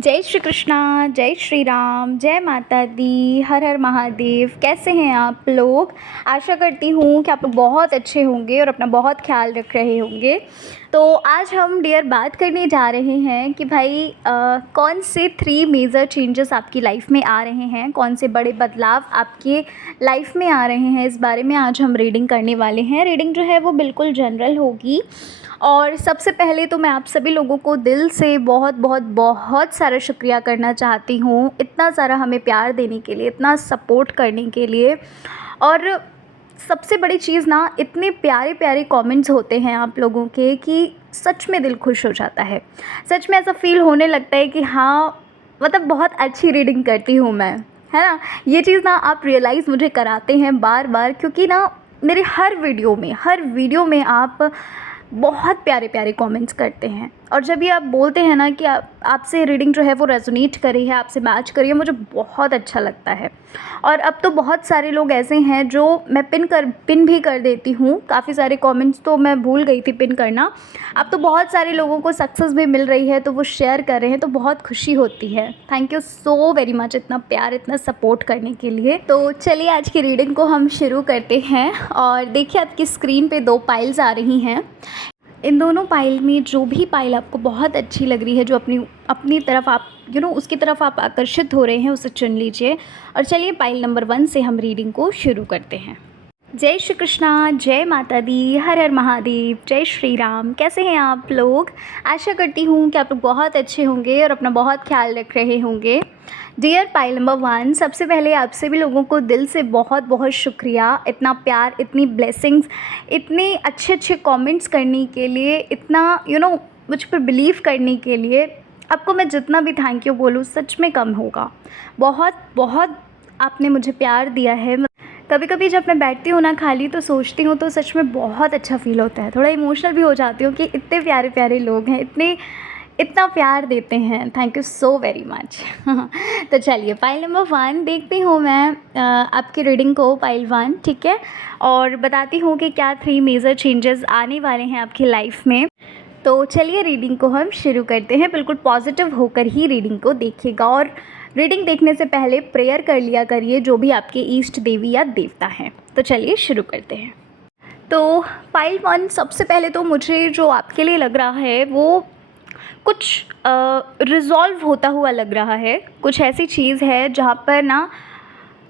जय श्री कृष्णा, जय श्री राम, जय माता दी, हर हर महादेव। कैसे हैं आप लोग? आशा करती हूँ कि आप लोग बहुत अच्छे होंगे और अपना बहुत ख्याल रख रहे होंगे। तो आज हम डियर बात करने जा रहे हैं कि भाई कौन से 3 मेजर चेंजेस आपकी लाइफ में आ रहे हैं, कौन से बड़े बदलाव आपके लाइफ में आ रहे हैं, इस बारे में आज हम रीडिंग करने वाले हैं। रीडिंग जो है वो बिल्कुल जनरल होगी। और सबसे पहले तो मैं आप सभी लोगों को दिल से बहुत बहुत बहुत सारा शुक्रिया करना चाहती हूँ, इतना सारा हमें प्यार देने के लिए, इतना सपोर्ट करने के लिए। और सबसे बड़ी चीज़ ना, इतने प्यारे प्यारे कमेंट्स होते हैं आप लोगों के कि सच में दिल खुश हो जाता है। सच में ऐसा फ़ील होने लगता है कि हाँ, मतलब बहुत अच्छी रीडिंग करती हूँ मैं, है ना। ये चीज़ ना आप रियलाइज़ मुझे कराते हैं बार बार, क्योंकि ना मेरे हर वीडियो में आप बहुत प्यारे प्यारे कमेंट्स करते हैं। और जब ये आप बोलते हैं ना कि आपसे रीडिंग जो है वो रेजोनेट करी है, आपसे मैच करी है, मुझे बहुत अच्छा लगता है। और अब तो बहुत सारे लोग ऐसे हैं जो मैं पिन भी कर देती हूँ। काफ़ी सारे कमेंट्स तो मैं भूल गई थी पिन करना। अब तो बहुत सारे लोगों को सक्सेस भी मिल रही है, तो वो शेयर कर रहे हैं, तो बहुत खुशी होती है। Thank you so very much इतना प्यार, इतना सपोर्ट करने के लिए। तो चलिए आज की रीडिंग को हम शुरू करते हैं। और देखिए आपकी स्क्रीन पे 2 पाइल्स आ रही हैं। इन दोनों पाइल में जो भी पाइल आपको बहुत अच्छी लग रही है, जो अपनी तरफ आप उसकी तरफ आप आकर्षित हो रहे हैं, उसे चुन लीजिए। और चलिए पाइल नंबर 1 से हम रीडिंग को शुरू करते हैं। जय श्री कृष्णा, जय माता दी, हर हर महादेव, जय श्री राम। कैसे हैं आप लोग? आशा करती हूँ कि आप लोग बहुत अच्छे होंगे और अपना बहुत ख्याल रख रहे होंगे। डियर पाइल नंबर 1, सबसे पहले आप सभी लोगों को दिल से बहुत बहुत शुक्रिया, इतना प्यार, इतनी ब्लेसिंग्स, इतने अच्छे अच्छे कमेंट्स करने के लिए, इतना मुझ पर बिलीव करने के लिए। आपको मैं जितना भी थैंक यू बोलूँ सच में कम होगा। बहुत बहुत आपने मुझे प्यार दिया है। कभी कभी जब मैं बैठती हूँ ना खाली, तो सोचती हूँ तो सच में बहुत अच्छा फ़ील होता है। थोड़ा इमोशनल भी हो जाती हूँ कि इतने प्यारे प्यारे लोग हैं, इतना प्यार देते हैं। Thank you so very much. तो चलिए पाइल नंबर 1 देखती हूँ मैं आपकी रीडिंग को, पाइल 1, ठीक है। और बताती हूँ कि क्या 3 मेजर चेंजेस आने वाले हैं आपकी लाइफ में। तो चलिए रीडिंग को हम शुरू करते हैं। बिल्कुल पॉजिटिव होकर ही रीडिंग को देखिएगा। और रीडिंग देखने से पहले प्रेयर कर लिया करिए, जो भी आपके इष्ट देवी या देवता हैं। तो चलिए शुरू करते हैं। तो पाइल 1, सबसे पहले तो मुझे जो आपके लिए लग रहा है वो कुछ रिज़ॉल्व होता हुआ लग रहा है। कुछ ऐसी चीज़ है जहाँ पर ना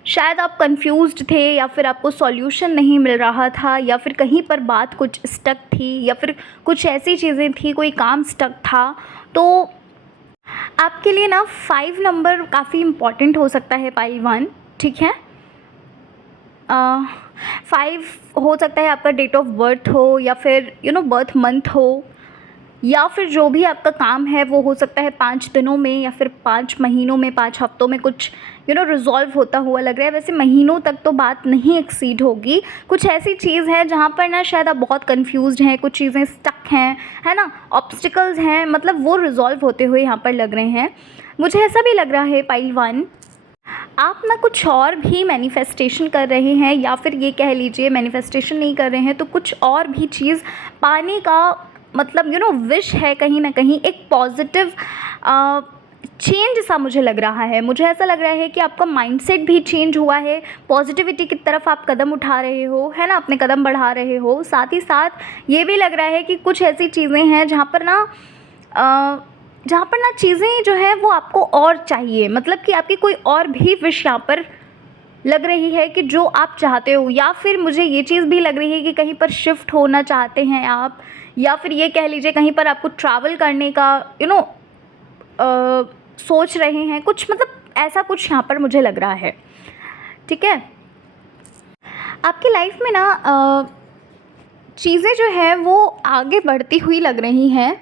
शायद आप कंफ्यूज्ड थे, या फिर आपको सॉल्यूशन नहीं मिल रहा था, या फिर कहीं पर बात कुछ स्टक थी, या फिर कुछ ऐसी चीज़ें थी, कोई काम स्टक था। तो आपके लिए ना 5 नंबर काफ़ी इम्पॉर्टेंट हो सकता है पाइल 1, ठीक है। 5 हो सकता है आपका डेट ऑफ बर्थ हो, या फिर बर्थ मंथ हो, या फिर जो भी आपका काम है वो हो सकता है 5 दिनों में, या फिर 5 महीनों में, 5 हफ्तों में कुछ रिज़ॉल्व होता हुआ लग रहा है। वैसे महीनों तक तो बात नहीं एक्सीड होगी। कुछ ऐसी चीज़ है जहाँ पर ना शायद आप बहुत कंफ्यूज्ड हैं, कुछ चीज़ें स्टक हैं, है ना, ऑब्स्टिकल्स हैं, मतलब वो रिज़ॉल्व होते हुए यहाँ पर लग रहे हैं। मुझे ऐसा भी लग रहा है पाइल 1, आप ना कुछ और भी मैनिफेस्टेशन कर रहे हैं, या फिर ये कह लीजिए मैनिफेस्टेशन नहीं कर रहे हैं तो कुछ और भी चीज़ पाने का मतलब विश है कहीं ना कहीं। एक पॉजिटिव चेंज सा मुझे लग रहा है। मुझे ऐसा लग रहा है कि आपका माइंडसेट भी चेंज हुआ है, पॉजिटिविटी की तरफ आप कदम उठा रहे हो, है ना, अपने कदम बढ़ा रहे हो। साथ ही साथ ये भी लग रहा है कि कुछ ऐसी चीज़ें हैं जहाँ पर ना चीज़ें जो है वो आपको और चाहिए, मतलब कि आपकी कोई और भी विश यहाँ पर लग रही है कि जो आप चाहते हो। या फिर मुझे ये चीज़ भी लग रही है कि कहीं पर शिफ्ट होना चाहते हैं आप, या फिर ये कह लीजिए कहीं पर आपको ट्रैवल करने का सोच रहे हैं कुछ, मतलब ऐसा कुछ यहाँ पर मुझे लग रहा है, ठीक है। आपकी लाइफ में ना चीज़ें जो है वो आगे बढ़ती हुई लग रही हैं,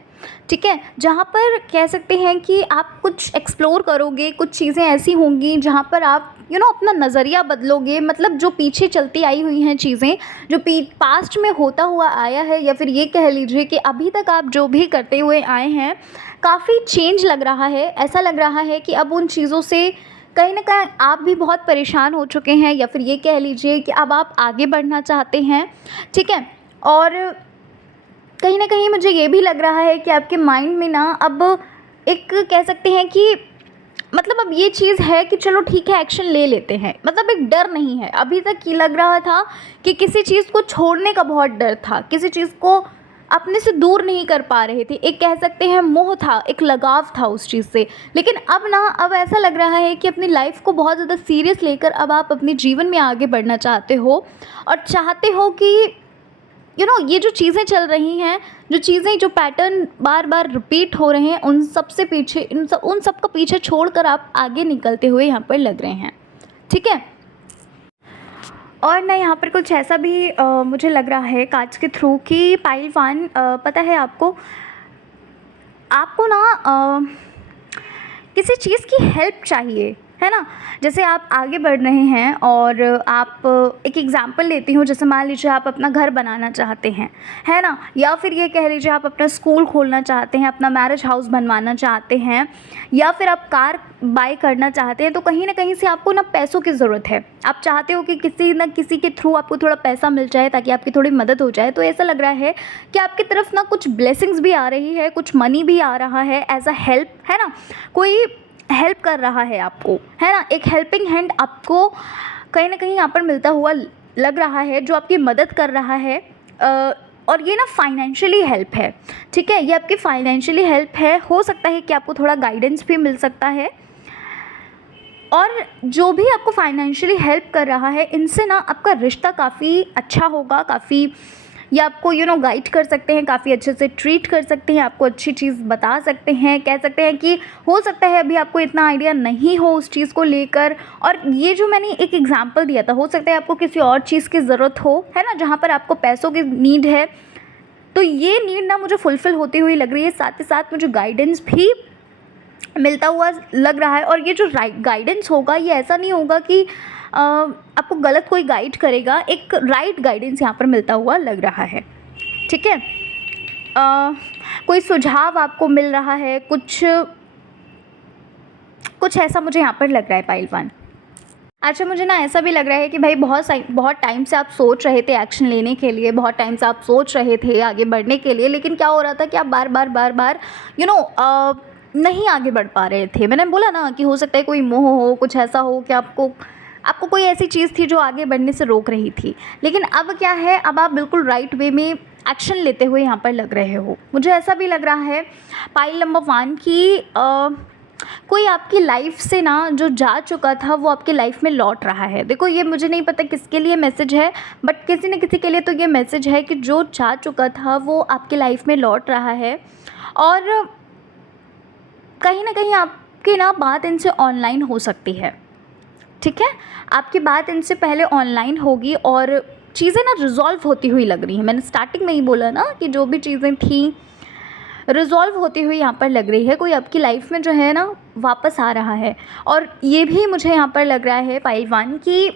ठीक है। जहाँ पर कह सकते हैं कि आप कुछ एक्सप्लोर करोगे, कुछ चीज़ें ऐसी होंगी जहाँ पर आप अपना नज़रिया बदलोगे। मतलब जो पीछे चलती आई हुई हैं चीज़ें, जो पास्ट में होता हुआ आया है, या फिर ये कह लीजिए कि अभी तक आप जो भी करते हुए आए हैं, काफ़ी चेंज लग रहा है। ऐसा लग रहा है कि अब उन चीज़ों से कहीं ना कहीं आप भी बहुत परेशान हो चुके हैं, या फिर ये कह लीजिए कि अब आप आगे बढ़ना चाहते हैं, ठीक है। और कहीं ना कहीं मुझे ये भी लग रहा है कि आपके माइंड में ना अब एक कह सकते हैं कि मतलब अब ये चीज़ है कि चलो ठीक है एक्शन ले लेते हैं, मतलब एक डर नहीं है। अभी तक ये लग रहा था कि किसी चीज़ को छोड़ने का बहुत डर था, किसी चीज़ को अपने से दूर नहीं कर पा रहे थे, एक कह सकते हैं मोह था, एक लगाव था उस चीज़ से। लेकिन अब ऐसा लग रहा है कि अपनी लाइफ को बहुत ज़्यादा सीरियस लेकर अब आप अपने जीवन में आगे बढ़ना चाहते हो और चाहते हो कि ये जो चीज़ें चल रही हैं, जो चीज़ें, जो पैटर्न बार बार रिपीट हो रहे हैं, उन सब से पीछे, उन सब का पीछे छोड़कर आप आगे निकलते हुए यहाँ पर लग रहे हैं। ठीक है। और ना यहाँ पर कुछ ऐसा भी मुझे लग रहा है कार्ड्स के थ्रू कि पाइल वन, पता है आपको ना किसी चीज़ की हेल्प चाहिए, है ना। जैसे आप आगे बढ़ रहे हैं और आप, एक एग्ज़ाम्पल लेती हूँ, जैसे मान लीजिए आप अपना घर बनाना चाहते हैं, है ना, या फिर ये कह लीजिए आप अपना स्कूल खोलना चाहते हैं, अपना मैरिज हाउस बनवाना चाहते हैं, या फिर आप कार बाय करना चाहते हैं। तो कहीं ना कहीं से आपको ना पैसों की ज़रूरत है, आप चाहते हो कि किसी न किसी के थ्रू आपको थोड़ा पैसा मिल जाए ताकि आपकी थोड़ी मदद हो जाए। तो ऐसा लग रहा है कि आपकी तरफ ना कुछ ब्लेसिंग्स भी आ रही है, कुछ मनी भी आ रहा है एज अ हेल्प, है ना, कोई हेल्प कर रहा है आपको, है ना, एक हेल्पिंग हैंड आपको कहीं ना कहीं यहाँ पर मिलता हुआ लग रहा है, जो आपकी मदद कर रहा है। और ये ना फाइनेंशियली हेल्प है। ठीक है, ये आपकी फाइनेंशियली हेल्प है। हो सकता है कि आपको थोड़ा गाइडेंस भी मिल सकता है। और जो भी आपको फाइनेंशियली हेल्प कर रहा है, इनसे ना आपका रिश्ता काफ़ी अच्छा होगा, काफ़ी, ये आपको गाइड कर सकते हैं, काफ़ी अच्छे से ट्रीट कर सकते हैं, आपको अच्छी चीज़ बता सकते हैं, कह सकते हैं कि हो सकता है अभी आपको इतना आइडिया नहीं हो उस चीज़ को लेकर। और ये जो मैंने एक एग्जांपल दिया था, हो सकता है आपको किसी और चीज़ की ज़रूरत हो, है ना, जहाँ पर आपको पैसों की नीड है, तो ये नीड ना मुझे फुलफ़िल होती हुई लग रही है। साथ ही साथ मुझे गाइडेंस भी मिलता हुआ लग रहा है। और ये जो गाइडेंस होगा, ये ऐसा नहीं होगा कि आपको गलत कोई गाइड करेगा, एक राइट गाइडेंस यहाँ पर मिलता हुआ लग रहा है। ठीक है। कोई सुझाव आपको मिल रहा है, कुछ ऐसा मुझे यहाँ पर लग रहा है पाइल वन। अच्छा, मुझे ना ऐसा भी लग रहा है कि भाई बहुत टाइम से आप सोच रहे थे एक्शन लेने के लिए, बहुत टाइम से आप सोच रहे थे आगे बढ़ने के लिए, लेकिन क्या हो रहा था कि आप बार बार नहीं आगे बढ़ पा रहे थे। मैंने बोला ना कि हो सकता है कोई मोह हो, कुछ ऐसा हो कि आपको कोई ऐसी चीज़ थी जो आगे बढ़ने से रोक रही थी। लेकिन अब क्या है, अब आप बिल्कुल राइट वे में एक्शन लेते हुए यहाँ पर लग रहे हो। मुझे ऐसा भी लग रहा है पाइल नंबर 1 की कोई आपकी लाइफ से ना जो जा चुका था वो आपकी लाइफ में लौट रहा है। देखो, ये मुझे नहीं पता किसके लिए मैसेज है, बट किसी न किसी के लिए तो ये मैसेज है कि जो जा चुका था वो आपकी लाइफ में लौट रहा है। और कहीं ना कहीं आपकी ना बात इनसे ऑनलाइन हो सकती है। ठीक है, आपकी बात इनसे पहले ऑनलाइन होगी और चीज़ें ना रिजॉल्व होती हुई लग रही हैं। मैंने स्टार्टिंग में ही बोला ना कि जो भी चीज़ें थी रिजॉल्व होती हुई यहाँ पर लग रही है। कोई आपकी लाइफ में जो है ना वापस आ रहा है। और ये भी मुझे यहाँ पर लग रहा है पाइल 1 की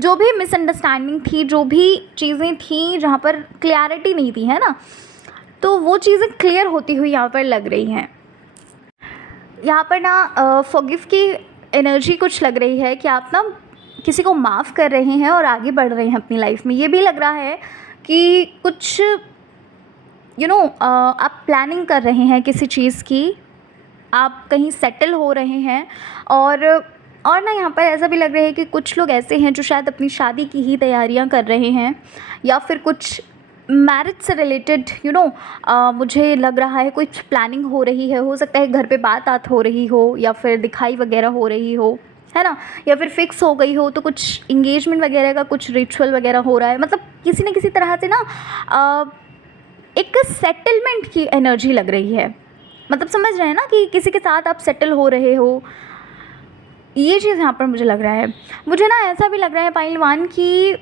जो भी मिसअंडरस्टैंडिंग थी, जो भी चीज़ें थी जहाँ पर क्लैरिटी नहीं थी, है ना, तो वो चीज़ें क्लियर होती हुई यहाँ पर लग रही हैं। यहाँ पर ना फॉरगिव की एनर्जी कुछ लग रही है कि आप ना किसी को माफ़ कर रहे हैं और आगे बढ़ रहे हैं अपनी लाइफ में। ये भी लग रहा है कि कुछ आप प्लानिंग कर रहे हैं किसी चीज़ की, आप कहीं सेटल हो रहे हैं। और ना यहाँ पर ऐसा भी लग रहा है कि कुछ लोग ऐसे हैं जो शायद अपनी शादी की ही तैयारियां कर रहे हैं, या फिर कुछ मैरिज से रिलेटेड मुझे लग रहा है कुछ प्लानिंग हो रही है। हो सकता है घर पे बात हो रही हो, या फिर दिखाई वगैरह हो रही हो, है ना, या फिर फिक्स हो गई हो, तो कुछ इंगेजमेंट वगैरह का कुछ रिचुअल वगैरह हो रहा है। मतलब किसी न किसी तरह से ना एक सेटलमेंट की एनर्जी लग रही है। मतलब समझ रहे हैं ना कि किसी के साथ आप सेटल हो रहे हो, ये चीज़ यहाँ पर मुझे लग रहा है। मुझे ना ऐसा भी लग रहा है पाइल 1 की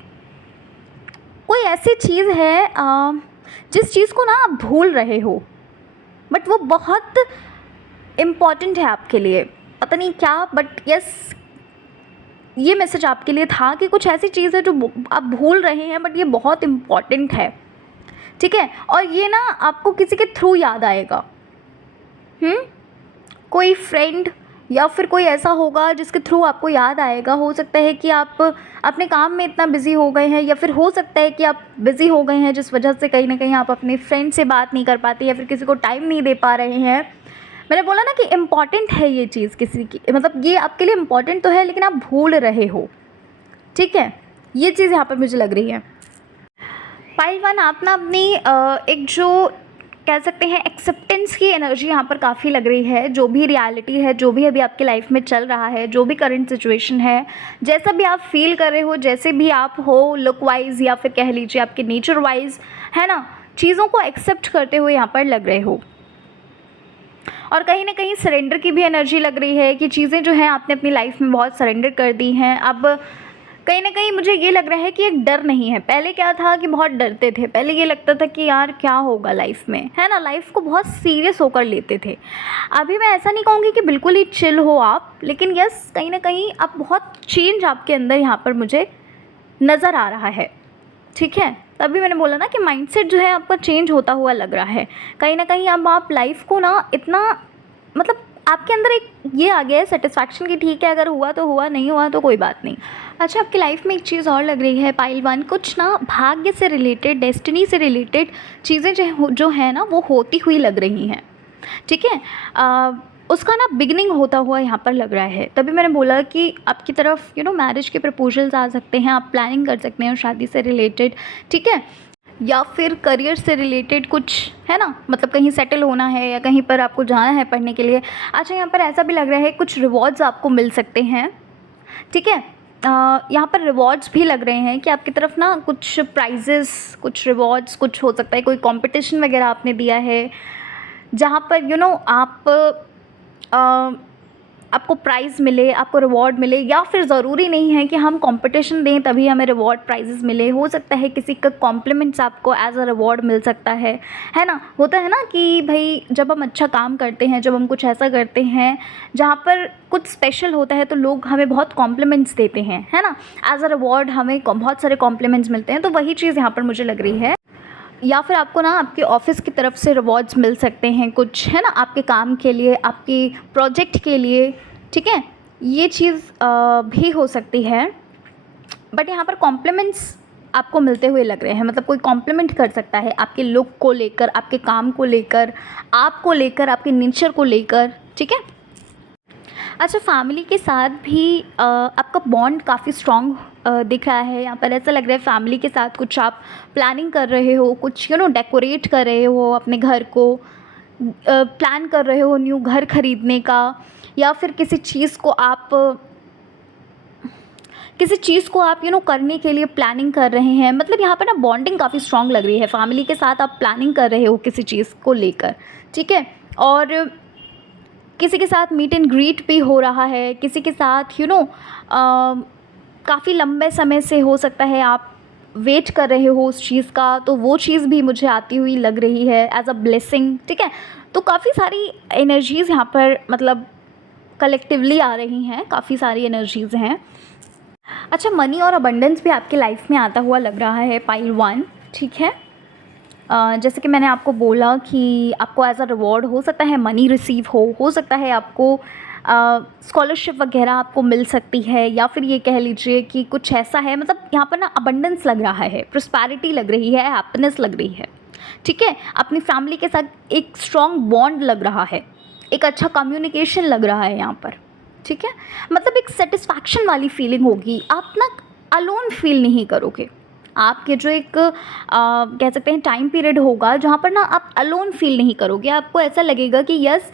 कोई ऐसी चीज़ है जिस चीज़ को ना आप भूल रहे हो, बट वो बहुत इम्पॉर्टेंट है आपके लिए, पता नहीं क्या, बट यस, ये मैसेज आपके लिए था कि कुछ ऐसी चीज़ है जो आप भूल रहे हैं, बट ये बहुत इम्पॉर्टेंट है। ठीक है, और ये ना आपको किसी के थ्रू याद आएगा। कोई फ्रेंड या फिर कोई ऐसा होगा जिसके थ्रू आपको याद आएगा। हो सकता है कि आप अपने काम में इतना बिज़ी हो गए हैं, या फिर हो सकता है कि आप बिज़ी हो गए हैं जिस वजह से कहीं न कहीं आप अपने फ्रेंड से बात नहीं कर पाते या फिर किसी को टाइम नहीं दे पा रहे हैं। मैंने बोला ना कि इम्पॉर्टेंट है ये चीज़ किसी की, मतलब ये आपके लिए इम्पॉर्टेंट तो है लेकिन आप भूल रहे हो, ठीक है? ये चीज़ यहाँ पर मुझे लग रही है। पाइल 1, आप ना अपनी एक जो कह सकते हैं एक्सेप्टेंस की एनर्जी यहाँ पर काफ़ी लग रही है। जो भी रियलिटी है, जो भी अभी आपकी लाइफ में चल रहा है, जो भी करंट सिचुएशन है, जैसा भी आप फील कर रहे हो, जैसे भी आप हो लुक वाइज या फिर कह लीजिए आपके नेचर वाइज, है ना, चीज़ों को एक्सेप्ट करते हुए यहाँ पर लग रहे हो। और कहीं ना कहीं सरेंडर की भी एनर्जी लग रही है कि चीज़ें जो हैं आपने अपनी लाइफ में बहुत सरेंडर कर दी हैं। अब कहीं ना कहीं मुझे ये लग रहा है कि एक डर नहीं है। पहले क्या था कि बहुत डरते थे, पहले ये लगता था कि यार क्या होगा लाइफ में, है ना, लाइफ को बहुत सीरियस होकर लेते थे। अभी मैं ऐसा नहीं कहूँगी कि बिल्कुल ही चिल हो आप, लेकिन यस कहीं ना कहीं आप बहुत चेंज आपके अंदर यहाँ पर मुझे नज़र आ रहा है, ठीक है। तभी मैंने बोला ना कि माइंडसेट जो है आपका चेंज होता हुआ लग रहा है। कहीं ना कहीं अब आप लाइफ को ना इतना, मतलब आपके अंदर एक ये आ गया है सेटिस्फैक्शन की ठीक है, अगर हुआ तो हुआ, नहीं हुआ तो कोई बात नहीं। अच्छा, आपकी लाइफ में एक चीज़ और लग रही है पाइल 1, कुछ ना भाग्य से रिलेटेड, डेस्टिनी से रिलेटेड चीज़ें जो है ना वो होती हुई लग रही हैं, ठीक है। उसका ना बिगनिंग होता हुआ यहाँ पर लग रहा है। तभी मैंने बोला कि आपकी तरफ मैरिज के प्रपोजल्स आ सकते हैं, आप प्लानिंग कर सकते हैं शादी से रिलेटेड, ठीक है, या फिर करियर से रिलेटेड कुछ, है ना, मतलब कहीं सेटल होना है या कहीं पर आपको जाना है पढ़ने के लिए। अच्छा, यहाँ पर ऐसा भी लग रहा है कुछ रिवॉर्ड्स आपको मिल सकते हैं, ठीक है। यहाँ पर रिवॉर्ड्स भी लग रहे हैं कि आपकी तरफ ना कुछ प्राइजेस, कुछ रिवॉर्ड्स, कुछ हो सकता है कोई कंपटीशन वगैरह आपने दिया है जहाँ पर आपको प्राइज़ मिले, आपको रिवॉर्ड मिले, या फिर ज़रूरी नहीं है कि हम कंपटीशन दें तभी हमें रिवॉर्ड प्राइजेस मिले। हो सकता है किसी का कॉम्प्लीमेंट्स आपको एज अ रिवॉर्ड मिल सकता है ना। होता है ना कि भाई जब हम अच्छा काम करते हैं, जब हम कुछ ऐसा करते हैं जहाँ पर कुछ स्पेशल होता है तो लोग हमें बहुत कॉम्प्लीमेंट्स देते हैं, है ना, एज अ रिवॉर्ड हमें बहुत सारे कॉम्प्लीमेंट्स मिलते हैं। तो वही चीज़ यहाँ पर मुझे लग रही है। या फिर आपको ना आपके ऑफ़िस की तरफ से रिवॉर्ड्स मिल सकते हैं कुछ, है ना, आपके काम के लिए, आपकी प्रोजेक्ट के लिए, ठीक है। ये चीज़ भी हो सकती है। बट यहाँ पर कॉम्प्लीमेंट्स आपको मिलते हुए लग रहे हैं, मतलब कोई कॉम्प्लीमेंट कर सकता है आपके लुक को लेकर, आपके काम को लेकर, आपको लेकर, आपके नेचर को लेकर, ठीक है। अच्छा, फैमिली के साथ भी आपका बॉन्ड काफ़ी स्ट्रॉन्ग दिख रहा है। यहाँ पर ऐसा लग रहा है फैमिली के साथ कुछ आप प्लानिंग कर रहे हो, कुछ डेकोरेट कर रहे हो अपने घर को, प्लान कर रहे हो न्यू घर ख़रीदने का, या फिर किसी चीज़ को आप करने के लिए प्लानिंग कर रहे हैं। मतलब यहाँ पर ना बॉन्डिंग काफ़ी स्ट्रॉन्ग लग रही है। फैमिली के साथ आप प्लानिंग कर रहे हो किसी चीज़ को लेकर, ठीक है। और किसी के साथ मीट एंड ग्रीट भी हो रहा है, किसी के साथ काफ़ी लंबे समय से हो सकता है आप वेट कर रहे हो उस चीज़ का, तो वो चीज़ भी मुझे आती हुई लग रही है एज अ ब्लेसिंग, ठीक है। तो काफ़ी सारी एनर्जीज़ यहाँ पर मतलब कलेक्टिवली आ रही हैं, काफ़ी सारी एनर्जीज़ हैं। अच्छा, मनी और अबंडेंस भी आपकी लाइफ में आता हुआ लग रहा है पाइल 1, ठीक है। जैसे कि मैंने आपको बोला कि आपको एज अ रिवॉर्ड हो सकता है मनी रिसीव हो सकता है आपको स्कॉलरशिप वगैरह आपको मिल सकती है, या फिर ये कह लीजिए कि कुछ ऐसा है, मतलब यहाँ पर ना अबंडेंस लग रहा है, प्रॉस्पेरिटी लग रही है, हैप्पीनेस लग रही है, ठीक है। अपनी फैमिली के साथ एक स्ट्रॉन्ग बॉन्ड लग रहा है, एक अच्छा कम्युनिकेशन लग रहा है यहाँ पर, ठीक है। मतलब एक सेटिस्फैक्शन वाली फीलिंग होगी, आप ना अलोन फील नहीं करोगे। आपके जो एक कह सकते हैं टाइम पीरियड होगा जहाँ पर ना आप अलोन फील नहीं करोगे। आपको ऐसा लगेगा कि यस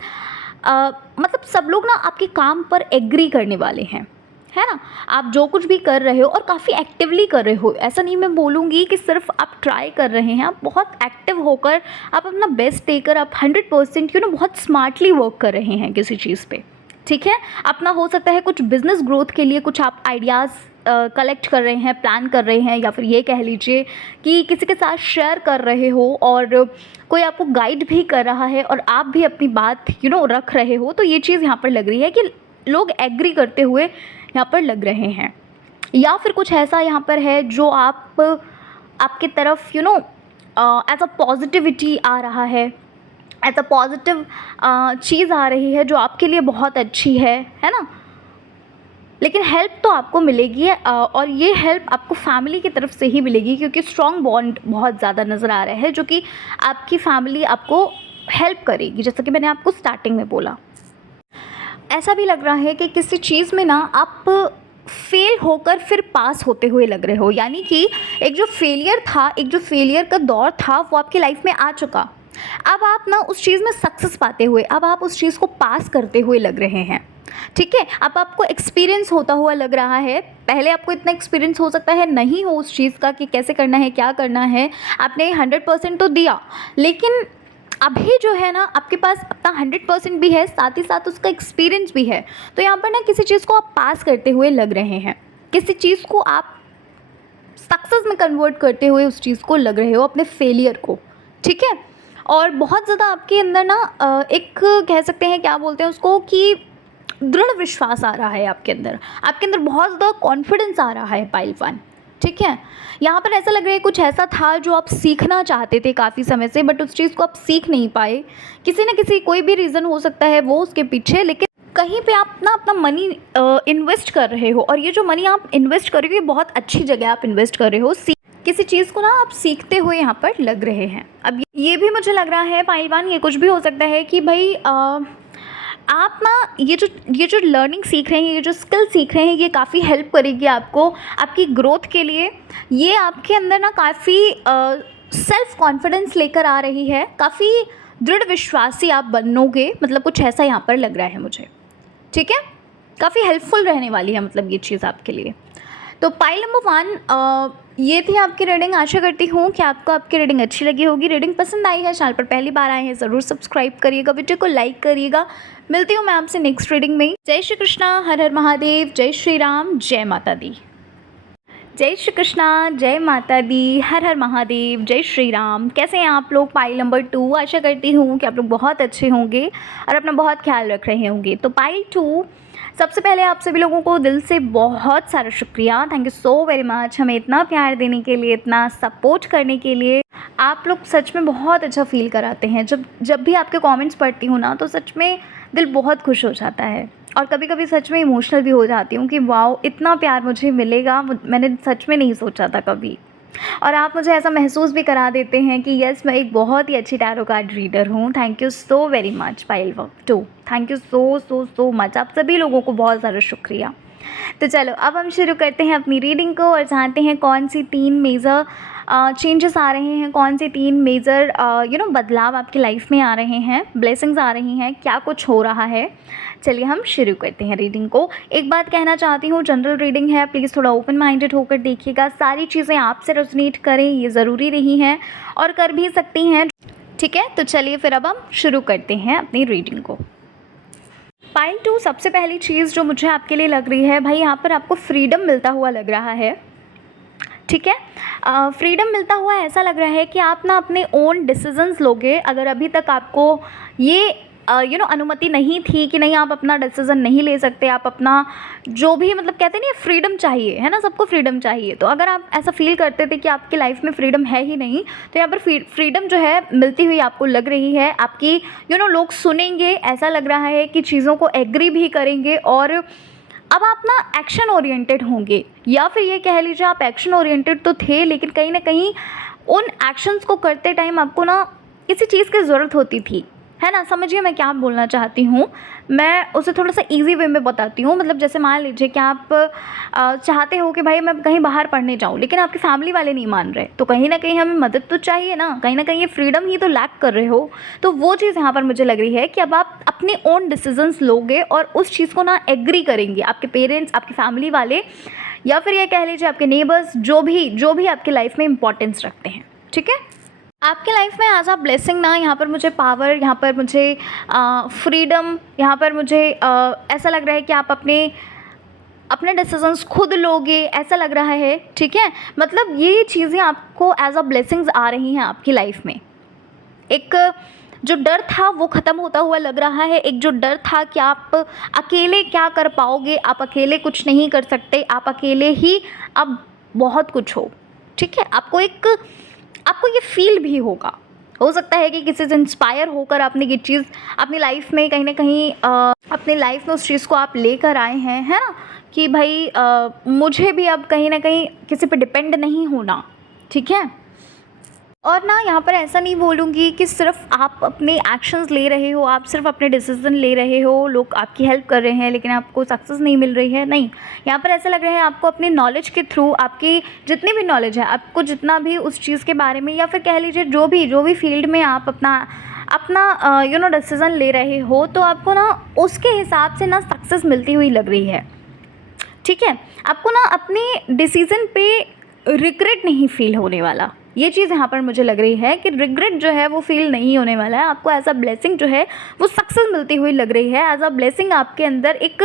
मतलब सब लोग ना आपके काम पर एग्री करने वाले हैं, है ना। आप जो कुछ भी कर रहे हो और काफ़ी एक्टिवली कर रहे हो, ऐसा नहीं मैं बोलूँगी कि सिर्फ आप ट्राई कर रहे हैं, आप बहुत एक्टिव होकर, आप अपना बेस्ट देकर, आप 100% बहुत स्मार्टली वर्क कर रहे हैं किसी चीज़ पे, ठीक है। अपना हो सकता है कुछ बिज़नेस ग्रोथ के लिए कुछ आप आइडियाज़ कलेक्ट कर रहे हैं, प्लान कर रहे हैं, या फिर ये कह लीजिए कि किसी के साथ शेयर कर रहे हो और कोई आपको गाइड भी कर रहा है और आप भी अपनी बात रख रहे हो। तो ये चीज़ यहाँ पर लग रही है कि लोग एग्री करते हुए यहाँ पर लग रहे हैं, या फिर कुछ ऐसा यहाँ पर है जो आपके तरफ एज अ पॉजिटिविटी आ रहा है, एज अ पॉजिटिव चीज़ आ रही है जो आपके लिए बहुत अच्छी है ना। लेकिन हेल्प तो आपको मिलेगी और ये हेल्प आपको फैमिली की तरफ से ही मिलेगी, क्योंकि स्ट्रॉन्ग बॉन्ड बहुत ज़्यादा नज़र आ रहा है जो कि आपकी फैमिली आपको हेल्प करेगी, जैसा कि मैंने आपको स्टार्टिंग में बोला। ऐसा भी लग रहा है कि किसी चीज़ में ना आप फेल होकर फिर पास होते हुए लग रहे हो, यानी कि एक जो फेलियर का दौर था वो आपकी लाइफ में आ चुका। अब आप ना उस चीज़ में सक्सेस पाते हुए, अब आप उस चीज़ को पास करते हुए लग रहे हैं, ठीक है। अब आपको एक्सपीरियंस होता हुआ लग रहा है। पहले आपको इतना एक्सपीरियंस हो सकता है नहीं हो उस चीज़ का कि कैसे करना है, क्या करना है, आपने 100% तो दिया, लेकिन अभी जो है ना आपके पास अपना 100% भी है, साथ ही साथ उसका एक्सपीरियंस भी है। तो यहाँ पर ना किसी चीज़ को आप पास करते हुए लग रहे हैं, किसी चीज़ को आप सक्सेस में कन्वर्ट करते हुए उस चीज़ को लग रहे हो, अपने फेलियर को, ठीक है। और बहुत ज़्यादा आपके अंदर ना एक कह सकते हैं, क्या बोलते हैं उसको, कि दृढ़ विश्वास आ रहा है आपके अंदर बहुत ज़्यादा कॉन्फिडेंस आ रहा है पाइल 1, ठीक है। यहाँ पर ऐसा लग रहा है कुछ ऐसा था जो आप सीखना चाहते थे काफ़ी समय से, बट उस चीज़ को आप सीख नहीं पाए, किसी न किसी कोई भी रीज़न हो सकता है वो उसके पीछे, लेकिन कहीं पे आप ना अपना मनी इन्वेस्ट कर रहे हो, और ये जो मनी आप इन्वेस्ट कर रहे हो ये बहुत अच्छी जगह आप इन्वेस्ट कर रहे हो, किसी चीज़ को ना आप सीखते हुए यहाँ पर लग रहे हैं। अब ये भी मुझे लग रहा है पाइल 1, ये कुछ भी हो सकता है कि भाई आप ना ये जो लर्निंग सीख रहे हैं, ये जो स्किल सीख रहे हैं, ये काफ़ी हेल्प करेगी आपको आपकी ग्रोथ के लिए। ये आपके अंदर ना काफ़ी सेल्फ कॉन्फिडेंस लेकर आ रही है, काफ़ी दृढ़ विश्वासी आप बनोगे, मतलब कुछ ऐसा यहाँ पर लग रहा है मुझे, ठीक है। काफ़ी हेल्पफुल रहने वाली है मतलब ये चीज़ आपके लिए। तो पाइल नंबर 1 ये थी आपकी रीडिंग। आशा करती हूँ कि आपको आपकी रीडिंग अच्छी लगी होगी। रीडिंग पसंद आई है, चैनल पर पहली बार आए हैं ज़रूर सब्सक्राइब करिएगा, वीडियो को लाइक करिएगा। मिलती हूँ मैं आपसे नेक्स्ट रीडिंग में। जय श्री कृष्णा, हर हर महादेव, जय श्री राम, जय माता दी। जय श्री कृष्णा, जय माता दी, हर हर महादेव, जय श्री राम। कैसे हैं आप लोग? पाइल नंबर 2, आशा करती हूँ कि आप लोग बहुत अच्छे होंगे और अपना बहुत ख्याल रख रहे होंगे। तो पाइल 2, सबसे पहले आप सभी लोगों को दिल से बहुत सारा शुक्रिया, thank you so very much हमें इतना प्यार देने के लिए, इतना सपोर्ट करने के लिए। आप लोग सच में बहुत अच्छा फील कराते हैं। जब भी आपके कमेंट्स पढ़ती हूँ ना, तो सच में दिल बहुत खुश हो जाता है, और कभी कभी सच में इमोशनल भी हो जाती हूँ कि वाओ, इतना प्यार मुझे मिलेगा, मैंने सच में नहीं सोचा था कभी। और आप मुझे ऐसा महसूस भी करा देते हैं कि यस, मैं एक बहुत ही अच्छी टैरो कार्ड रीडर हूँ। Thank you so very much pile 2, thank you so much. आप सभी लोगों को बहुत ज़्यादा शुक्रिया। तो चलो अब हम शुरू करते हैं अपनी रीडिंग को और जानते हैं कौन सी 3 मेजर चेंजेस आ रहे हैं, कौन से 3 मेजर बदलाव आपकी लाइफ में आ रहे हैं, ब्लेसिंग्स आ रही हैं, क्या कुछ हो रहा है। चलिए हम शुरू करते हैं रीडिंग को। एक बात कहना चाहती हूँ, जनरल रीडिंग है, प्लीज़ थोड़ा ओपन माइंडेड होकर देखिएगा। सारी चीज़ें आपसे रेजोनेट करें ये ज़रूरी नहीं है, और कर भी सकती हैं, ठीक है। तो चलिए फिर अब हम शुरू करते हैं अपनी रीडिंग को। पाइल 2, सबसे पहली चीज़ जो मुझे आपके लिए लग रही है, भाई यहाँ पर आपको फ्रीडम मिलता हुआ लग रहा है, ठीक है। फ्रीडम मिलता हुआ ऐसा लग रहा है कि आप ना अपने ओन डिसीजंस लोगे। अगर अभी तक आपको ये अनुमति नहीं थी कि नहीं आप अपना डिसीज़न नहीं ले सकते, आप अपना जो भी मतलब कहते नहीं फ्रीडम चाहिए, है ना, सबको फ्रीडम चाहिए। तो अगर आप ऐसा फील करते थे कि आपकी लाइफ में फ्रीडम है ही नहीं, तो यहाँ पर फ्रीडम जो है मिलती हुई आपको लग रही है। आपकी लोग सुनेंगे, ऐसा लग रहा है कि चीज़ों को एग्री भी करेंगे, और अब आप ना एक्शन ओरिएंटेड होंगे, या फिर ये कह लीजिए आप एक्शन ओरिएंटेड तो थे, लेकिन कहीं ना कहीं उन एक्शंस को करते टाइम आपको ना किसी चीज़ की ज़रूरत होती थी, है ना। समझिए मैं क्या बोलना चाहती हूँ, मैं उसे थोड़ा सा इजी वे में बताती हूँ। मतलब जैसे मान लीजिए कि आप चाहते हो कि भाई मैं कहीं बाहर पढ़ने जाऊँ, लेकिन आपके फैमिली वाले नहीं मान रहे, तो कहीं ना कहीं हमें मदद तो चाहिए ना कहीं ये फ्रीडम ही तो लैक कर रहे हो। तो वो चीज़ यहाँ पर मुझे लग रही है कि अब आप अपने ओन डिसीजंस लोगे और उस चीज़ को ना एग्री करेंगे आपके पेरेंट्स, आपकी फैमिली वाले, या फिर ये कह लीजिए आपके नेबर्स, जो भी आपकी लाइफ में इंपॉर्टेंस रखते हैं, ठीक है। आपके लाइफ में एज अ ब्लेसिंग ना यहाँ पर मुझे पावर, यहाँ पर मुझे फ्रीडम, यहाँ पर मुझे ऐसा लग रहा है कि आप अपने डिसीजंस खुद लोगे, ऐसा लग रहा है, ठीक है। मतलब ये चीज़ें आपको एज अ ब्लेसिंग्स आ रही हैं आपकी लाइफ में। एक जो डर था वो ख़त्म होता हुआ लग रहा है। एक जो डर था कि आप अकेले क्या कर पाओगे, आप अकेले कुछ नहीं कर सकते, आप अकेले ही अब बहुत कुछ हो, ठीक है। आपको ये फील भी होगा हो सकता है कि किसी से इंस्पायर होकर आपने ये चीज़ अपनी लाइफ में कहीं ना कहीं अपनी लाइफ में उस चीज़ को आप लेकर आए हैं, है ना, कि भाई मुझे भी अब कहीं ना कहीं किसी पे डिपेंड नहीं होना, ठीक है। और ना यहाँ पर ऐसा नहीं बोलूँगी कि सिर्फ आप अपने एक्शंस ले रहे हो, आप सिर्फ अपने डिसीजन ले रहे हो, लोग आपकी हेल्प कर रहे हैं लेकिन आपको सक्सेस नहीं मिल रही है, नहीं। यहाँ पर ऐसा लग रहा है आपको अपने नॉलेज के थ्रू, आपकी जितनी भी नॉलेज है, आपको जितना भी उस चीज़ के बारे में, या फिर कह लीजिए जो भी फील्ड में आप अपना डिसीज़न ले रहे हो, तो आपको ना उसके हिसाब से ना सक्सेस मिलती हुई लग रही है, ठीक है। आपको ना अपने डिसीज़न पे रिग्रेट नहीं फील होने वाला, ये चीज़ यहाँ पर मुझे लग रही है कि रिग्रेट जो है वो फील नहीं होने वाला है। आपको एज अ ब्लेसिंग जो है वो सक्सेस मिलती हुई लग रही है। एज अ ब्लेसिंग आपके अंदर एक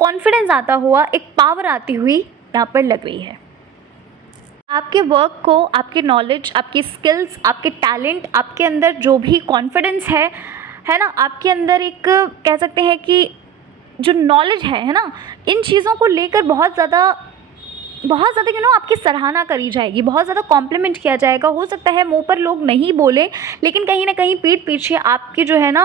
कॉन्फिडेंस आता हुआ, एक पावर आती हुई यहाँ पर लग रही है। आपके वर्क को, आपकी नॉलेज, आपकी स्किल्स, आपके टैलेंट, आपके अंदर जो भी कॉन्फिडेंस है ना, आपके अंदर एक कह सकते हैं कि जो नॉलेज है ना, इन चीज़ों को लेकर बहुत ज़्यादा आपकी सराहना करी जाएगी, बहुत ज़्यादा कॉम्प्लीमेंट किया जाएगा। हो सकता है मुंह पर लोग नहीं बोले, लेकिन कहीं ना कहीं पीठ पीछे आपकी जो है ना,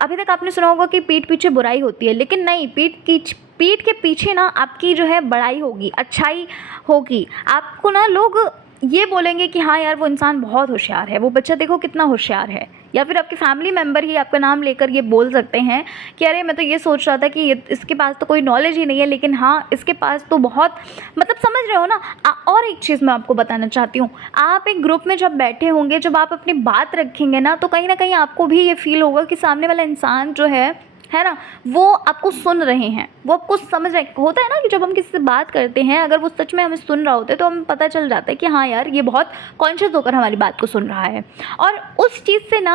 अभी तक आपने सुना होगा कि पीठ पीछे बुराई होती है, लेकिन नहीं, पीठ के पीछे ना आपकी जो है बड़ाई होगी, अच्छाई होगी। आपको ना लोग ये बोलेंगे कि हाँ यार, वो इंसान बहुत होशियार है, वो बच्चा देखो कितना होशियार है। या फिर आपके फैमिली मेम्बर ही आपका नाम लेकर ये बोल सकते हैं कि अरे मैं तो ये सोच रहा था कि इसके पास तो कोई नॉलेज ही नहीं है, लेकिन हाँ इसके पास तो बहुत, मतलब समझ रहे हो ना। और एक चीज़ मैं आपको बताना चाहती हूँ, आप एक ग्रुप में जब बैठे होंगे, जब आप अपनी बात रखेंगे ना, तो कहीं ना कहीं आपको भी ये फील होगा कि सामने वाला इंसान जो है ना, वो आपको सुन रहे हैं, वो आपको समझ रहे। होता है ना कि जब हम किसी से बात करते हैं, अगर वो सच में हमें सुन रहा होता है, तो हमें पता चल जाता है कि हाँ यार, ये बहुत कॉन्शियस होकर हमारी बात को सुन रहा है। और उस चीज़ से ना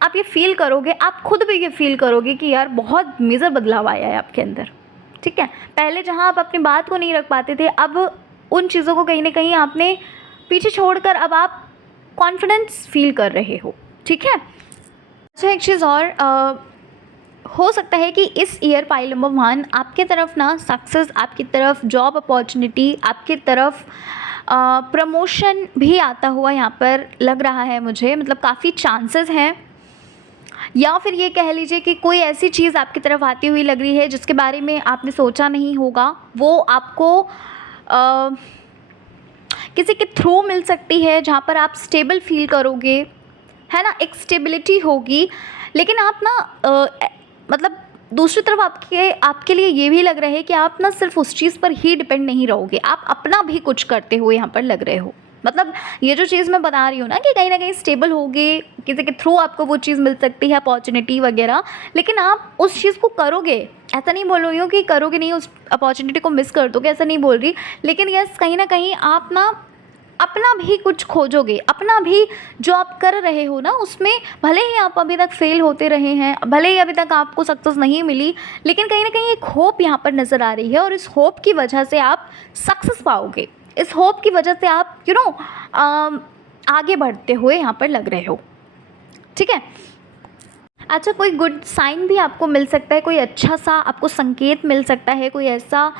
आप ये फील करोगे, आप खुद भी ये फील करोगे कि यार बहुत मेजर बदलाव आया है आपके अंदर, ठीक है। पहले जहाँ आप अपनी बात को नहीं रख पाते थे, अब उन चीज़ों को कहीं ना कहीं आपने पीछे छोड़कर अब आप कॉन्फिडेंस फील कर रहे हो, ठीक है। अच्छा, एक चीज़ और हो सकता है कि इस ईयर पाइल नंबर 1 आपके तरफ ना सक्सेस, आपकी तरफ जॉब अपॉर्चुनिटी, आपकी तरफ प्रमोशन भी आता हुआ यहाँ पर लग रहा है मुझे, मतलब काफ़ी चांसेस हैं। या फिर ये कह लीजिए कि कोई ऐसी चीज़ आपकी तरफ आती हुई लग रही है जिसके बारे में आपने सोचा नहीं होगा, वो आपको किसी के थ्रू मिल सकती है, जहाँ पर आप स्टेबल फील करोगे, है ना, एक स्टेबिलिटी होगी। लेकिन आप ना मतलब दूसरी तरफ आपके लिए ये भी लग रहा है कि आप ना सिर्फ उस चीज़ पर ही डिपेंड नहीं रहोगे, आप अपना भी कुछ करते हुए यहाँ पर लग रहे हो। मतलब ये जो चीज़ मैं बता रही हूँ ना कि कहीं ना कहीं स्टेबल होगे, किसी के थ्रू आपको वो चीज़ मिल सकती है, अपॉर्चुनिटी वगैरह, लेकिन आप उस चीज़ को करोगे। ऐसा नहीं बोल रही हूँ कि करोगे नहीं, उस अपॉर्चुनिटी को मिस कर दोगे, ऐसा नहीं बोल रही। लेकिन यस, कहीं ना कहीं आप ना अपना भी कुछ खोजोगे, अपना भी जो आप कर रहे हो ना, उसमें भले ही आप अभी तक फेल होते रहे हैं, भले ही अभी तक आपको सक्सेस नहीं मिली, लेकिन कहीं ना कहीं एक होप यहाँ पर नज़र आ रही है, और इस होप की वजह से आप सक्सेस पाओगे। इस होप की वजह से आप आगे बढ़ते हुए यहाँ पर लग रहे हो, ठीक है। अच्छा, कोई गुड साइन भी आपको मिल सकता है, कोई अच्छा सा आपको संकेत मिल सकता है, कोई ऐसा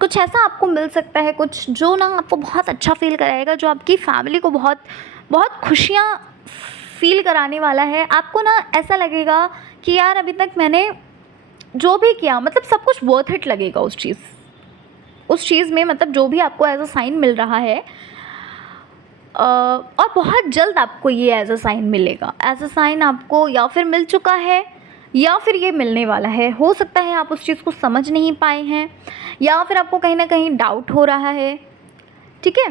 कुछ ऐसा आपको मिल सकता है, कुछ जो ना आपको बहुत अच्छा फील कराएगा, जो आपकी फैमिली को बहुत बहुत खुशियाँ फील कराने वाला है। आपको ना ऐसा लगेगा कि यार अभी तक मैंने जो भी किया, मतलब सब कुछ वर्थ इट लगेगा उस चीज़ में, मतलब जो भी आपको एज अ साइन मिल रहा है, और बहुत जल्द आपको ये एज अ साइन मिलेगा। एज अ साइन आपको या फिर मिल चुका है, या फिर ये मिलने वाला है। हो सकता है आप उस चीज़ को समझ नहीं पाए हैं, या फिर आपको कहीं ना कहीं डाउट हो रहा है, ठीक है।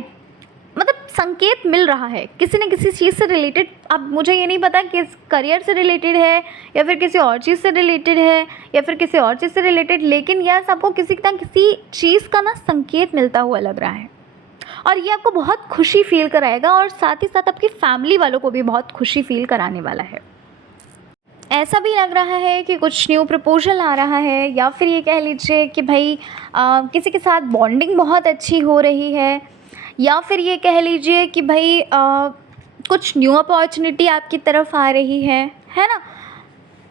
मतलब संकेत मिल रहा है किसी न किसी चीज़ से रिलेटेड। अब मुझे ये नहीं पता कि करियर से रिलेटेड है, या फिर किसी और चीज़ से रिलेटेड है, या फिर किसी और चीज़ से रिलेटेड, लेकिन यस, आपको किसी ना किसी चीज़ का ना संकेत मिलता हुआ लग रहा है, और ये आपको बहुत खुशी फील कराएगा, और साथ ही साथ आपकी फैमिली वालों को भी बहुत खुशी फील कराने वाला है। ऐसा भी लग रहा है कि कुछ न्यू प्रपोजल आ रहा है, या फिर ये कह लीजिए कि भाई किसी के साथ बॉन्डिंग बहुत अच्छी हो रही है, या फिर ये कह लीजिए कि भाई कुछ न्यू अपॉर्चुनिटी आपकी तरफ आ रही है ना,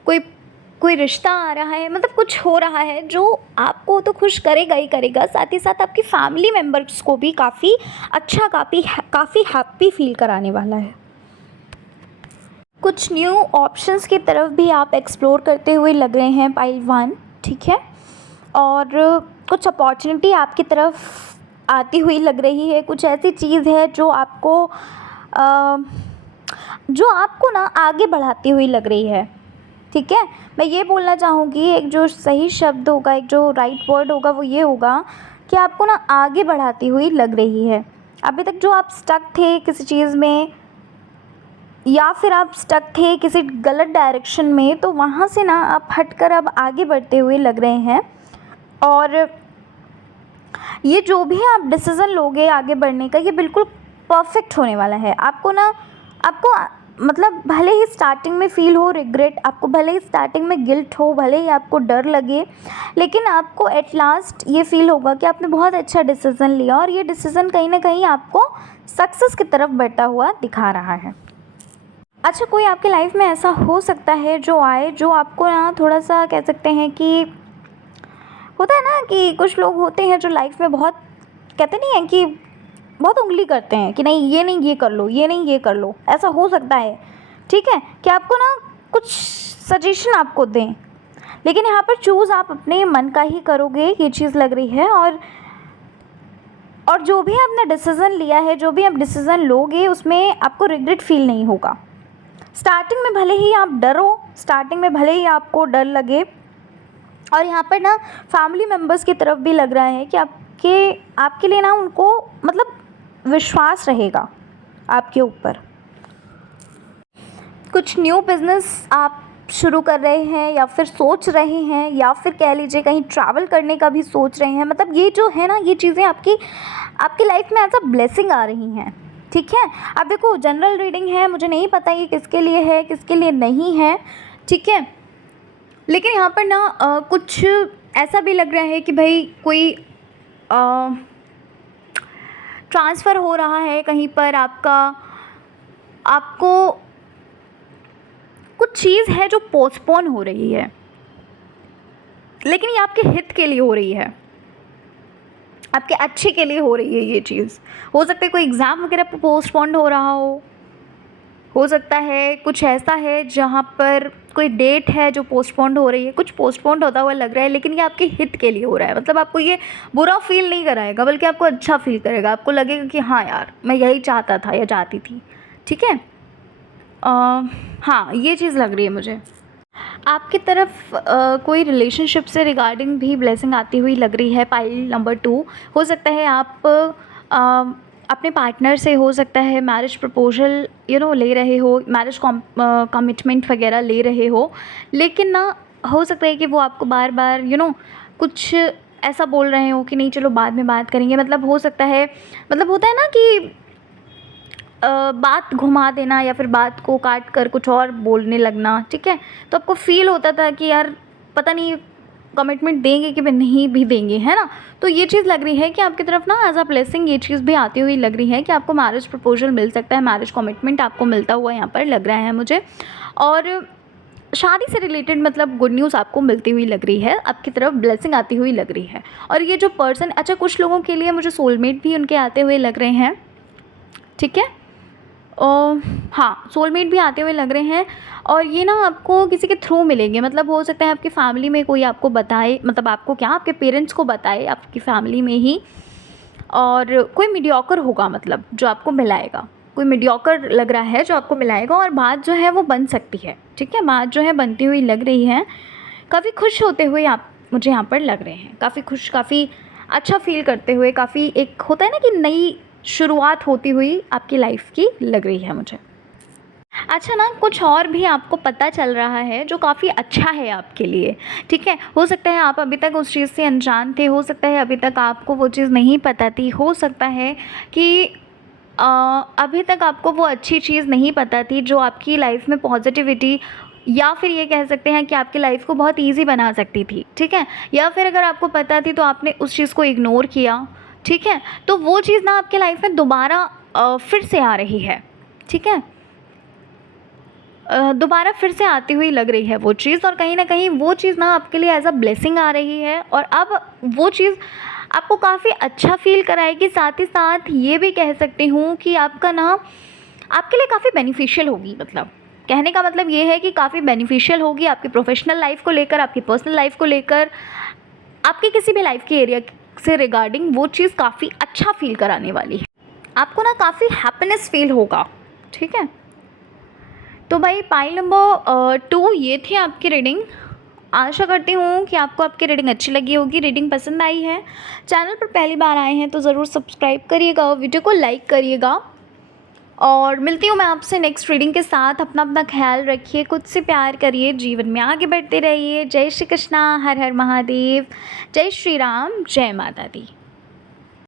कोई रिश्ता आ रहा है, मतलब कुछ हो रहा है जो आपको तो खुश करेगा ही करेगा, साथ ही साथ आपकी फैमिली मेम्बर्स को भी काफ़ी अच्छा, काफ़ी हैप्पी फील कराने वाला है। कुछ न्यू ऑप्शंस की तरफ भी आप एक्सप्लोर करते हुए लग रहे हैं पाइल 1, ठीक है। और कुछ अपॉर्चुनिटी आपकी तरफ आती हुई लग रही है, कुछ ऐसी चीज़ है अ, जो आपको ना आगे बढ़ाती हुई लग रही है, ठीक है। मैं ये बोलना चाहूँगी, एक जो सही शब्द होगा, एक जो राइट वर्ड होगा वो ये होगा कि आपको ना आगे बढ़ाती हुई लग रही है। अभी तक जो आप स्टक थे किसी चीज़ में, या फिर आप स्टक थे किसी गलत डायरेक्शन में, तो वहाँ से ना आप हटकर अब आगे बढ़ते हुए लग रहे हैं। और ये जो भी आप डिसीज़न लोगे आगे बढ़ने का, ये बिल्कुल परफेक्ट होने वाला है। आपको मतलब भले ही स्टार्टिंग में फ़ील हो रिग्रेट, आपको भले ही स्टार्टिंग में गिल्ट हो, भले ही आपको डर लगे, लेकिन आपको एट लास्ट ये फ़ील होगा कि आपने बहुत अच्छा डिसीज़न लिया, और ये डिसीज़न कहीं ना कहीं आपको सक्सेस की तरफ बढ़ता हुआ दिखा रहा है। अच्छा, कोई आपके लाइफ में ऐसा हो सकता है जो आए, जो आपको ना थोड़ा सा कह सकते हैं कि होता है ना कि कुछ लोग होते हैं जो लाइफ में बहुत कहते नहीं हैं कि बहुत उंगली करते हैं कि नहीं ये नहीं ये कर लो, ये नहीं ये कर लो, ऐसा हो सकता है, ठीक है, कि आपको ना कुछ सजेशन आपको दें, लेकिन यहाँ पर चूज़ आप अपने मन का ही करोगे, ये चीज़ लग रही है। और जो भी आपने डिसीज़न लिया है, जो भी आप डिसीज़न लोगे, उसमें आपको रिग्रेट फील नहीं होगा। स्टार्टिंग में भले ही आप डरो, स्टार्टिंग में भले ही आपको डर लगे, और यहाँ पर ना फैमिली मेम्बर्स की तरफ भी लग रहा है कि आपके लिए ना उनको मतलब विश्वास रहेगा आपके ऊपर। कुछ न्यू बिज़नेस आप शुरू कर रहे हैं, या फिर सोच रहे हैं, या फिर कह लीजिए कहीं ट्रैवल करने का भी सोच रहे हैं। मतलब ये जो है ना, ये चीज़ें आपकी लाइफ में एज अ ब्लेसिंग आ रही हैं, ठीक है। अब देखो, जनरल रीडिंग है, मुझे नहीं पता ये किसके लिए है किसके लिए नहीं है, ठीक है। लेकिन यहाँ पर ना कुछ ऐसा भी लग रहा है कि भाई कोई ट्रांसफ़र हो रहा है कहीं पर, आपको कुछ चीज़ है जो पोस्टपोन हो रही है, लेकिन ये आपके हित के लिए हो रही है, आपके अच्छे के लिए हो रही है ये चीज़। हो सकता है कोई एग्ज़ाम वगैरह पोस्टपोन हो रहा हो सकता है कुछ ऐसा है जहाँ पर कोई डेट है जो पोस्टपोन्ड हो रही है, कुछ पोस्टपोन्ड होता हुआ लग रहा है, लेकिन ये आपके हित के लिए हो रहा है। मतलब आपको ये बुरा फील नहीं कराएगा, बल्कि आपको अच्छा फील करेगा। आपको लगेगा कि हाँ यार, मैं यही चाहता था या चाहती थी, ठीक है। हाँ, ये चीज़ लग रही है मुझे। आपकी तरफ कोई रिलेशनशिप से रिगार्डिंग भी ब्लेसिंग आती हुई लग रही है। पाइल नंबर 2, हो सकता है आप अपने पार्टनर से, हो सकता है मैरिज प्रपोजल ले रहे हो, मैरिज कमिटमेंट वगैरह ले रहे हो, लेकिन ना हो सकता है कि वो आपको बार बार कुछ ऐसा बोल रहे हो कि नहीं चलो बाद में बात करेंगे। मतलब हो सकता है, मतलब होता है ना कि बात घुमा देना, या फिर बात को काट कर कुछ और बोलने लगना, ठीक है। तो आपको फ़ील होता था कि यार पता नहीं कमिटमेंट देंगे कि नहीं भी देंगे, है ना। तो ये चीज़ लग रही है कि आपकी तरफ ना एज अ ब्लेसिंग ये चीज़ भी आती हुई लग रही है कि आपको मैरिज प्रपोजल मिल सकता है, मैरिज कमिटमेंट आपको मिलता हुआ यहाँ पर लग रहा है मुझे। और शादी से रिलेटेड मतलब गुड न्यूज़ आपको मिलती हुई लग रही है, आपकी तरफ ब्लेसिंग आती हुई लग रही है। और ये जो पर्सन, अच्छा कुछ लोगों के लिए मुझे सोलमेट भी उनके आते हुए लग रहे हैं, ठीक है। हाँ, सोलमेट भी आते हुए लग रहे हैं, और ये ना आपको किसी के थ्रू मिलेंगे। मतलब हो सकता है आपकी फ़ैमिली में कोई आपको बताए, मतलब आपको क्या, आपके पेरेंट्स को बताए आपकी फ़ैमिली में ही, और कोई मीडियोकर होगा, मतलब जो आपको मिलाएगा, कोई मीडियोकर लग रहा है जो आपको मिलाएगा, और बात जो है वो बन सकती है, ठीक है। बात जो है बनती हुई लग रही है, काफ़ी खुश होते हुए आप मुझे यहाँ पर लग रहे हैं, काफ़ी खुश, काफ़ी अच्छा फील करते हुए, काफ़ी एक होता है ना कि नई शुरुआत होती हुई आपकी लाइफ की लग रही है मुझे। अच्छा ना, कुछ और भी आपको पता चल रहा है जो काफ़ी अच्छा है आपके लिए, ठीक है। हो सकता है आप अभी तक उस चीज़ से अनजान थे, हो सकता है अभी तक आपको वो चीज़ नहीं पता थी, हो सकता है कि अभी तक आपको वो अच्छी चीज़ नहीं पता थी जो आपकी लाइफ में पॉजिटिविटी, या फिर ये कह सकते हैं कि आपकी लाइफ को बहुत ईजी बना सकती थी, ठीक है। या फिर अगर आपको पता थी तो आपने उस चीज़ को इग्नोर किया, ठीक है। तो वो चीज़ ना आपके लाइफ में दोबारा फिर से आ रही है, ठीक है। दोबारा फिर से आती हुई लग रही है वो चीज़, और कहीं ना कहीं वो चीज़ ना आपके लिए एज अ ब्लेसिंग आ रही है, और अब वो चीज़ आपको काफ़ी अच्छा फील कराएगी। साथ ही साथ ये भी कह सकती हूँ कि आपका ना आपके लिए काफ़ी बेनिफिशियल होगी। मतलब कहने का मतलब ये है कि काफ़ी बेनिफिशियल होगी आपकी प्रोफेशनल लाइफ को लेकर, आपकी पर्सनल लाइफ को लेकर, आपके किसी भी लाइफ के एरिया से रिगार्डिंग वो चीज़ काफ़ी अच्छा फील कराने वाली है। आपको ना काफ़ी हैप्पीनेस फील होगा, ठीक है। तो भाई पाइल नंबर 2 ये थी आपकी रीडिंग। आशा करती हूँ कि आपको आपकी रीडिंग अच्छी लगी होगी, रीडिंग पसंद आई है। चैनल पर पहली बार आए हैं तो ज़रूर सब्सक्राइब करिएगा, वीडियो को लाइक करिएगा और मिलती हूँ मैं आपसे नेक्स्ट रीडिंग के साथ। अपना ख्याल रखिए, खुद से प्यार करिए, जीवन में आगे बढ़ते रहिए। जय श्री कृष्णा, हर हर महादेव, जय श्री राम, जय माता दी।